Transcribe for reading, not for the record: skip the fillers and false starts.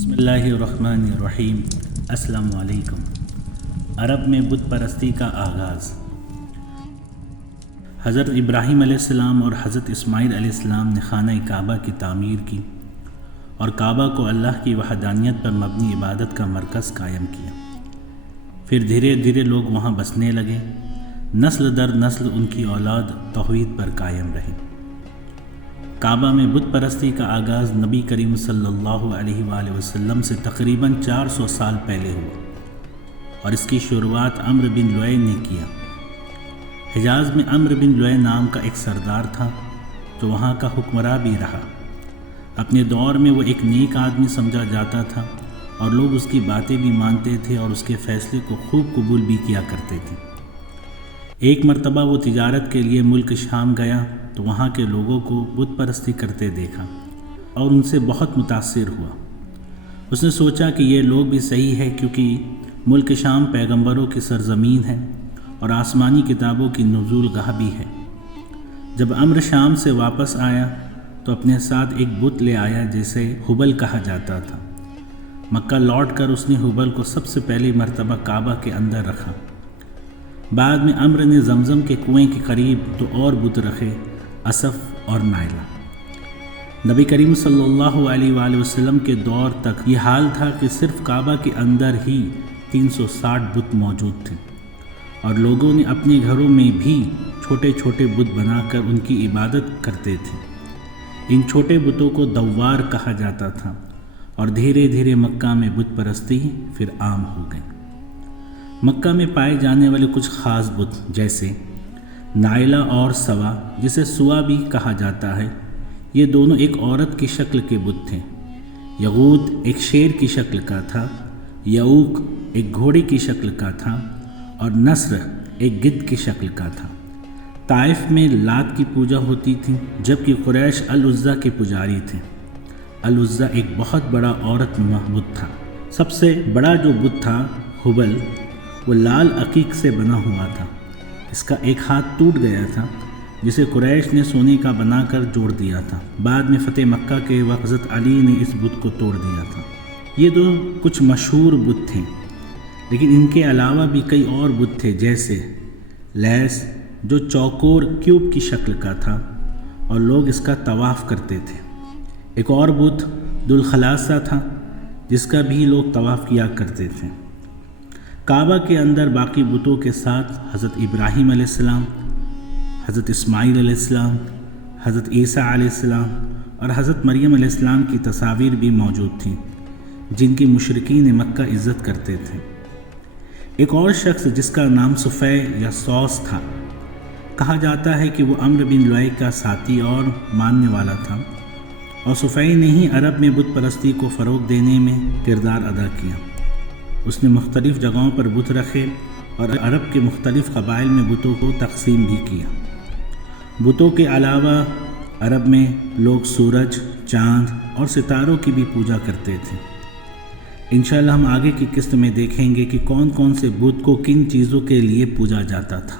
بسم اللہ الرحمن الرحیم۔ السلام علیکم۔ عرب میں بت پرستی کا آغاز۔ حضرت ابراہیم علیہ السلام اور حضرت اسماعیل علیہ السلام نے خانہ کعبہ کی تعمیر کی اور کعبہ کو اللہ کی وحدانیت پر مبنی عبادت کا مرکز قائم کیا۔ پھر دھیرے دھیرے لوگ وہاں بسنے لگے، نسل در نسل ان کی اولاد توحید پر قائم رہی۔ کعبہ میں بت پرستی کا آغاز نبی کریم صلی اللہ علیہ وآلہ وسلم سے تقریباً 400 سال پہلے ہوا اور اس کی شروعات عمرو بن لؤی نے کیا۔ حجاز میں عمرو بن لؤی نام کا ایک سردار تھا جو وہاں کا حکمراں بھی رہا۔ اپنے دور میں وہ ایک نیک آدمی سمجھا جاتا تھا اور لوگ اس کی باتیں بھی مانتے تھے اور اس کے فیصلے کو خوب قبول بھی کیا کرتے تھے۔ ایک مرتبہ وہ تجارت کے لیے ملک شام گیا تو وہاں کے لوگوں کو بت پرستی کرتے دیکھا اور ان سے بہت متاثر ہوا۔ اس نے سوچا کہ یہ لوگ بھی صحیح ہے، کیونکہ ملک شام پیغمبروں کی سرزمین ہے اور آسمانی کتابوں کی نزول گاہ بھی ہے۔ جب عمرو شام سے واپس آیا تو اپنے ساتھ ایک بت لے آیا جسے ہبل کہا جاتا تھا۔ مکہ لوٹ کر اس نے ہبل کو سب سے پہلی مرتبہ کعبہ کے اندر رکھا۔ بعد میں عمرو نے زمزم کے کنویں کے قریب دو اور بت رکھے، اسف اور نائلہ۔ نبی کریم صلی اللہ علیہ وآلہ وسلم کے دور تک یہ حال تھا کہ صرف کعبہ کے اندر ہی 360 بت موجود تھے اور لوگوں نے اپنے گھروں میں بھی چھوٹے چھوٹے بت بنا کر ان کی عبادت کرتے تھے۔ ان چھوٹے بتوں کو دوار کہا جاتا تھا اور دھیرے دھیرے مکہ میں بت پرستی پھر عام ہو گئی۔ مکہ میں پائے جانے والے کچھ خاص بت جیسے نائلہ اور سوا، جسے سوا بھی کہا جاتا ہے، یہ دونوں ایک عورت کی شکل کے بت تھے۔ یغوت ایک شیر کی شکل کا تھا، یعوق ایک گھوڑے کی شکل کا تھا اور نصر ایک گدھ کی شکل کا تھا۔ طائف میں لات کی پوجا ہوتی تھی، جبکہ قریش العزیٰ کے پجاری تھے۔ العزیٰ ایک بہت بڑا عورت نما بت تھا۔ سب سے بڑا جو بت تھا ہبل، وہ لال عقیق سے بنا ہوا تھا۔ اس کا ایک ہاتھ ٹوٹ گیا تھا جسے قریش نے سونے کا بنا کر جوڑ دیا تھا۔ بعد میں فتح مکہ کے وقت حضرت علی نے اس بت کو توڑ دیا تھا۔ یہ دو کچھ مشہور بت تھے، لیکن ان کے علاوہ بھی کئی اور بت تھے جیسے لیس جو چوکور کیوب کی شکل کا تھا اور لوگ اس کا طواف کرتے تھے۔ ایک اور بت ذوالخلاصہ تھا جس کا بھی لوگ طواف کیا کرتے تھے۔ کعبہ کے اندر باقی بتوں کے ساتھ حضرت ابراہیم علیہ السلام، حضرت اسماعیل علیہ السلام، حضرت عیسیٰ علیہ السلام اور حضرت مریم علیہ السلام کی تصاویر بھی موجود تھیں جن کی مشرکین مکہ عزت کرتے تھے۔ ایک اور شخص جس کا نام صفی یا سوس تھا، کہا جاتا ہے کہ وہ عمرو بن لؤی کا ساتھی اور ماننے والا تھا، اور صفی نے ہی عرب میں بت پرستی کو فروغ دینے میں کردار ادا کیا۔ اس نے مختلف جگہوں پر بت رکھے اور عرب کے مختلف قبائل میں بتوں کو تقسیم بھی کیا۔ بتوں کے علاوہ عرب میں لوگ سورج، چاند اور ستاروں کی بھی پوجا کرتے تھے۔ انشاءاللہ ہم آگے کی قسط میں دیکھیں گے کہ کون کون سے بت کو کن چیزوں کے لیے پوجا جاتا تھا۔